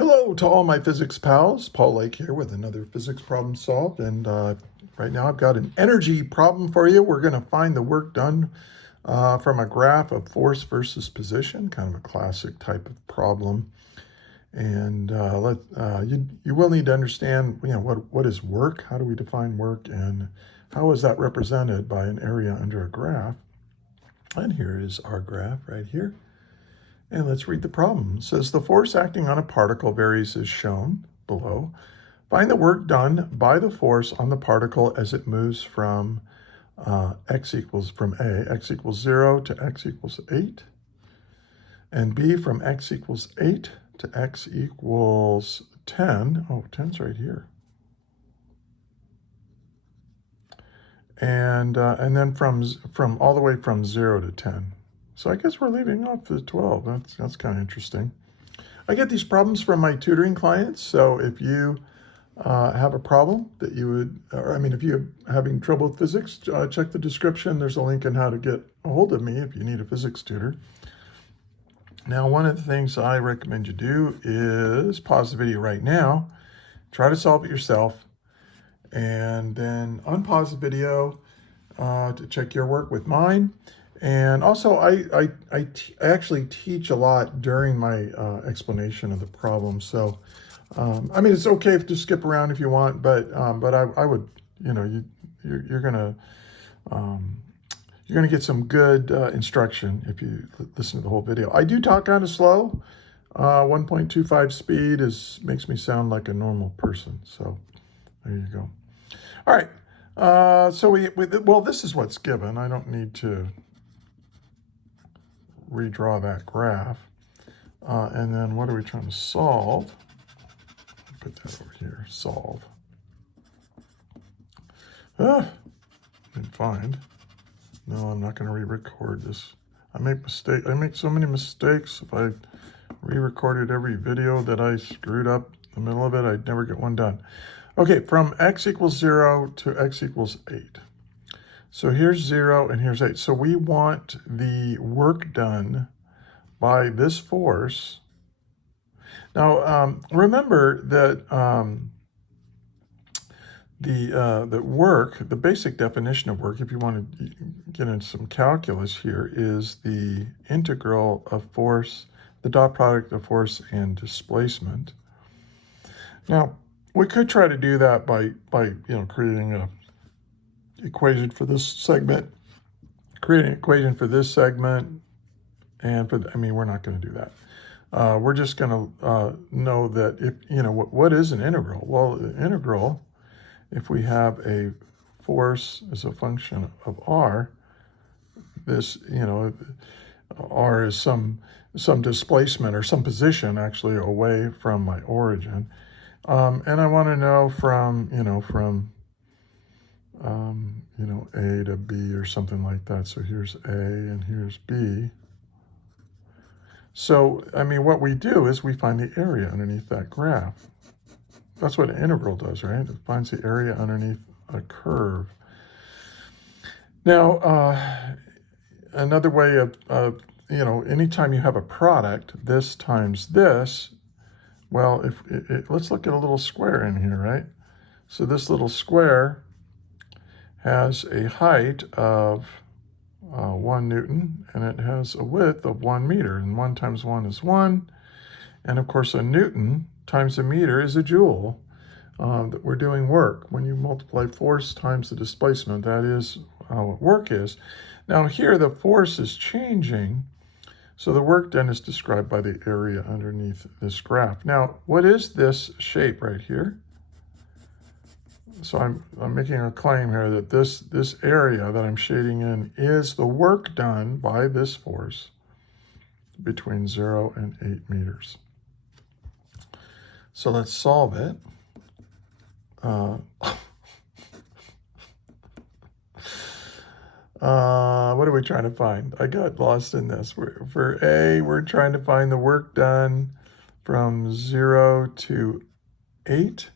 Hello to all my physics pals. Paul Lake here with another physics problem solved. And right now I've got an energy problem for you. We're going to find the work done from a graph of force versus position, kind of a classic type of problem. And you will need to understand, what is work? How do we define work? And how is that represented by an area under a graph? And here is our graph right here. And let's read the problem. It says the force acting on a particle varies as shown below. Find the work done by the force on the particle as it moves from x equals 0 to x equals 8, and b from x equals 8 to x equals 10. Oh, 10's right here. And then from all the way from 0 to 10. So I guess we're leaving off the 12. That's kind of interesting. I get these problems from my tutoring clients. So if you have a problem that if you're having trouble with physics, check the description. There's a link on how to get a hold of me if you need a physics tutor. Now, one of the things I recommend you do is pause the video right now, try to solve it yourself, and then unpause the video to check your work with mine. And also, I actually teach a lot during my explanation of the problem. So, it's okay to skip around if you want, but I would, you're gonna get some good instruction if you listen to the whole video. I do talk kind of slow. 1.25 speed makes me sound like a normal person. So there you go. All right. Well, this is what's given. I don't need to redraw that graph. And then what are we trying to solve? Put that over here, solve. Didn't find. No, I'm not going to re-record this. I make so many mistakes. If I re-recorded every video that I screwed up in the middle of it, I'd never get one done. Okay, from x equals 0 to x equals 8. So here's 0 and here's 8. So we want the work done by this force. Now, remember that the basic definition of work, if you want to get into some calculus here, is the integral of force, the dot product of force and displacement. Now, we could try to do that by creating a equation for this segment, creating an equation for this segment, and we're not going to do that. We're just going to know that what is an integral? Well, the integral, if we have a force as a function of r, this, r is some displacement or some position actually away from my origin. And I want to know from A to B or something like that. So here's A and here's B. So, what we do is we find the area underneath that graph. That's what an integral does, right? It finds the area underneath a curve. Now, another way of anytime you have a product, this times this, well, let's look at a little square in here, right? So this little square has a height of 1 Newton, and it has a width of 1 meter, and 1 times 1 is 1. And of course, a Newton times a meter is a joule. That we're doing work. When you multiply force times the displacement, that is how work is. Now here, the force is changing, so the work done is described by the area underneath this graph. Now, what is this shape right here? So I'm making a claim here that this area that I'm shading in is the work done by this force between 0 and 8 meters. So let's solve it. What are we trying to find? I got lost in this. For A, we're trying to find the work done from 0 to 8.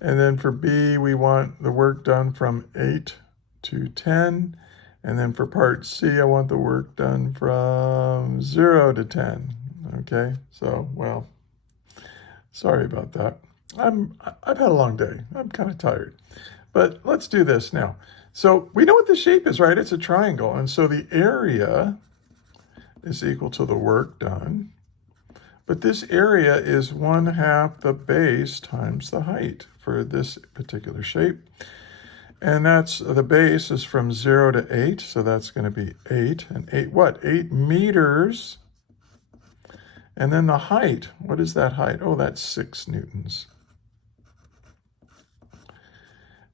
And then for B, we want the work done from 8 to 10. And then for part C, I want the work done from 0 to 10. Okay, so, well, Sorry about that. I've had a long day. I'm kind of tired. But let's do this now. So we know what the shape is, right? It's a triangle. And so the area is equal to the work done. But this area is 1/2 the base times the height for this particular shape. And that's, the base is from 0 to 8, so that's going to be 8. And 8 what? 8 meters. And then the height, what is that height? Oh, that's 6 newtons.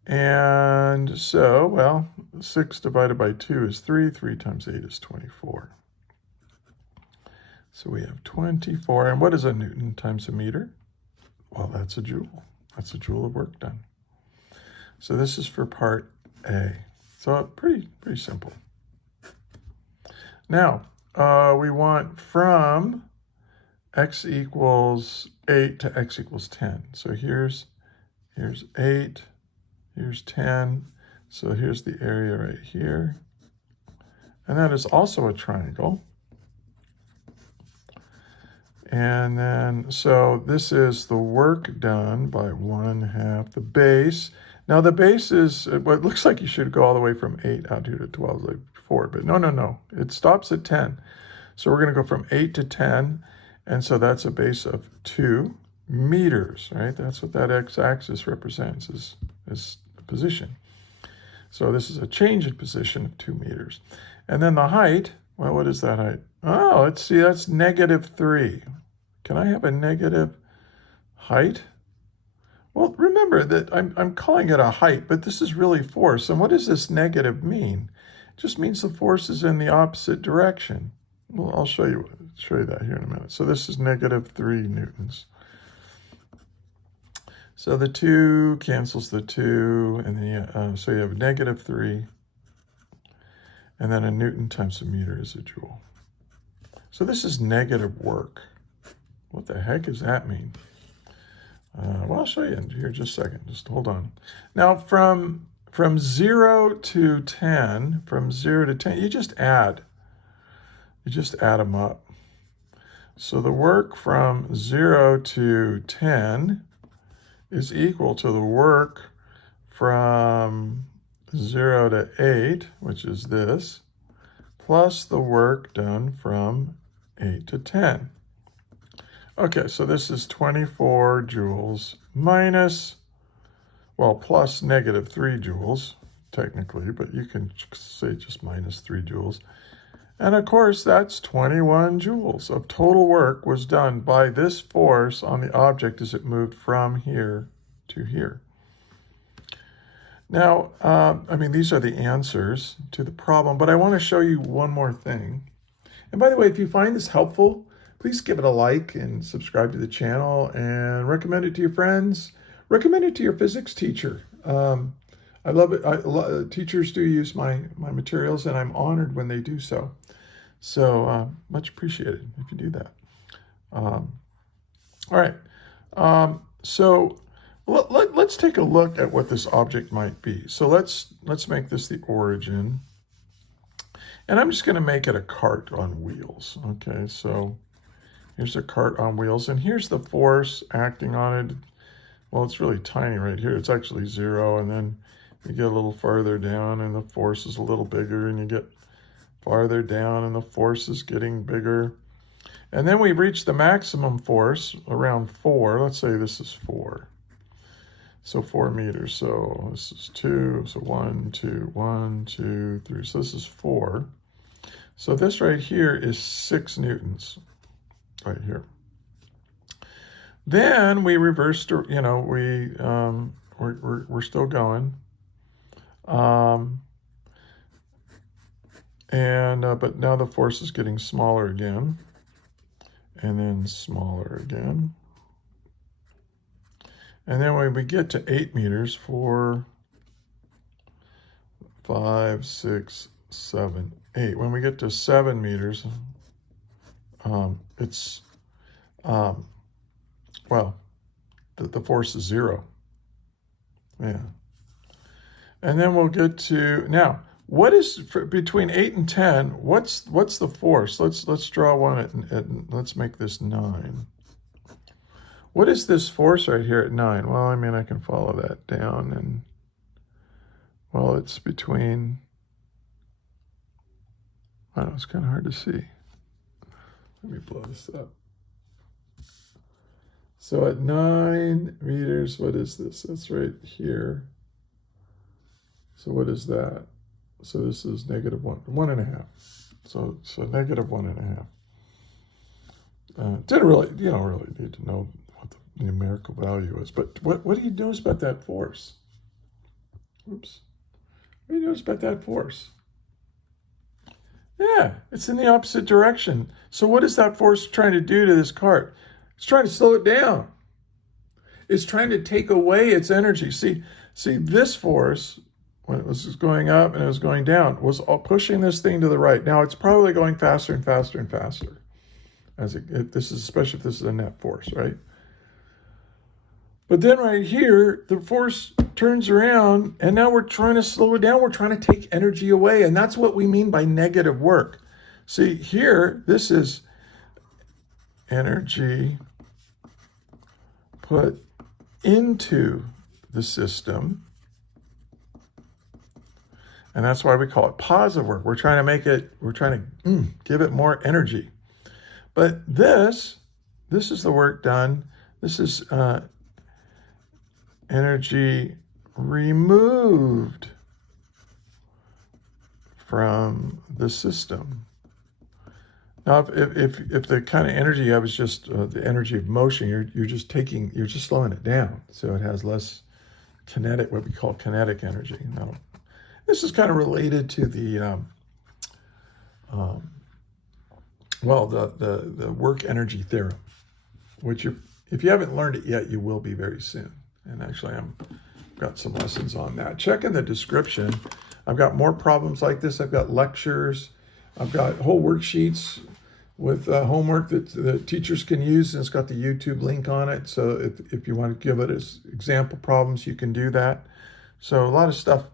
And so, well, 6 divided by 2 is 3. 3 times 8 is 24. So we have 24. And what is a newton times a meter? Well, that's a joule. That's a joule of work done. So this is for part A. So pretty simple. Now, we want from x equals 8 to x equals 10. So here's 8, here's 10. So here's the area right here. And that is also a triangle. And then, so this is the work done by 1/2 the base. Now the base is, well, it looks like you should go all the way from 8 out here to 12 like before, but no. It stops at 10. So we're going to go from 8 to 10. And so that's a base of 2 meters, right? That's what that x-axis represents, is position. So this is a change in position of 2 meters. And then the height, well, what is that height? Oh, let's see, that's -3. Can I have a negative height? Well, remember that I'm calling it a height, but this is really force. And what does this negative mean? It just means the force is in the opposite direction. Well, I'll show you that here in a minute. So this is -3 newtons. So the 2 cancels the 2, and then so you have -3, and then a newton times a meter is a joule. So this is negative work. What the heck does that mean? Well, I'll show you in here just a second. Just hold on. Now, from 0 to 10, you just add. You just add them up. So the work from 0 to 10 is equal to the work from 0 to 8, which is this, plus the work done from 8 to 10. Okay, so this is 24 joules minus, well, plus -3 joules, technically, but you can say just -3 joules. And of course, that's 21 joules of total work was done by this force on the object as it moved from here to here. Now, I mean, these are the answers to the problem, but I want to show you one more thing. And by the way, if you find this helpful, please give it a like and subscribe to the channel and recommend it to your friends. Recommend it to your physics teacher. I love it. Teachers do use my materials, and I'm honored when they do so. So much appreciated if you do that. All right. So let's take a look at what this object might be. So let's make this the origin. And I'm just going to make it a cart on wheels. Okay, so here's a cart on wheels, and here's the force acting on it. Well, it's really tiny right here. It's actually 0, and then you get a little farther down, and the force is a little bigger, and you get farther down, and the force is getting bigger. And then we reach the maximum force around 4. Let's say this is 4. So 4 meters. So this is 2. So 1, 2, 1, 2, 3. So this is 4. So this right here is 6 newtons. Right here. Then we reversed, you know, we're still going. But now the force is getting smaller again, and then smaller again. And then when we get to 8 meters, 4, 5, 6, 7, 8. When we get to 7 meters, it's, well, the force is 0. Yeah. And then we'll get to, now, what is, between 8 and 10, what's the force? Let's draw one, let's make this 9. What is this force right here at 9? Well, I mean, I can follow that down, and, well, it's between, I don't know, it's kind of hard to see. Let me blow this up. So at 9 meters, what is this? That's right here. So what is that? So this is negative 1.5. So negative 1.5. Didn't really, you don't really need to know what the numerical value is. But what do you notice about that force? Oops. What do you notice about that force? Yeah, it's in the opposite direction. So what is that force trying to do to this cart? It's trying to slow it down. It's trying to take away its energy. See this force, when it was going up and it was going down, was pushing this thing to the right. Now it's probably going faster and faster and faster. This is, especially if this is a net force, right? But then right here, the force turns around, and now we're trying to slow it down. We're trying to take energy away, and that's what we mean by negative work. See, here, this is energy put into the system, and that's why we call it positive work. We're trying to give it more energy. But this is the work done. This is energy removed from the system. Now, if the kind of energy you have is just the energy of motion, you're just slowing it down, so it has less kinetic, what we call kinetic energy. Now, this is kind of related to the the work energy theorem, which if you haven't learned it yet, you will be very soon. And actually, I've got some lessons on that. Check in the description. I've got more problems like this. I've got lectures. I've got whole worksheets with homework that the teachers can use, and it's got the YouTube link on it. So if you want to give it as example problems, you can do that. So a lot of stuff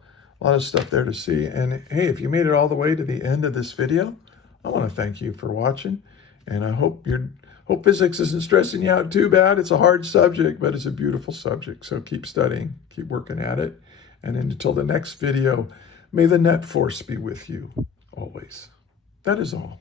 there to see. And hey, if you made it all the way to the end of this video, I want to thank you for watching, and I hope physics isn't stressing you out too bad. It's a hard subject, but it's a beautiful subject. So keep studying, keep working at it. And until the next video, may the net force be with you always. That is all.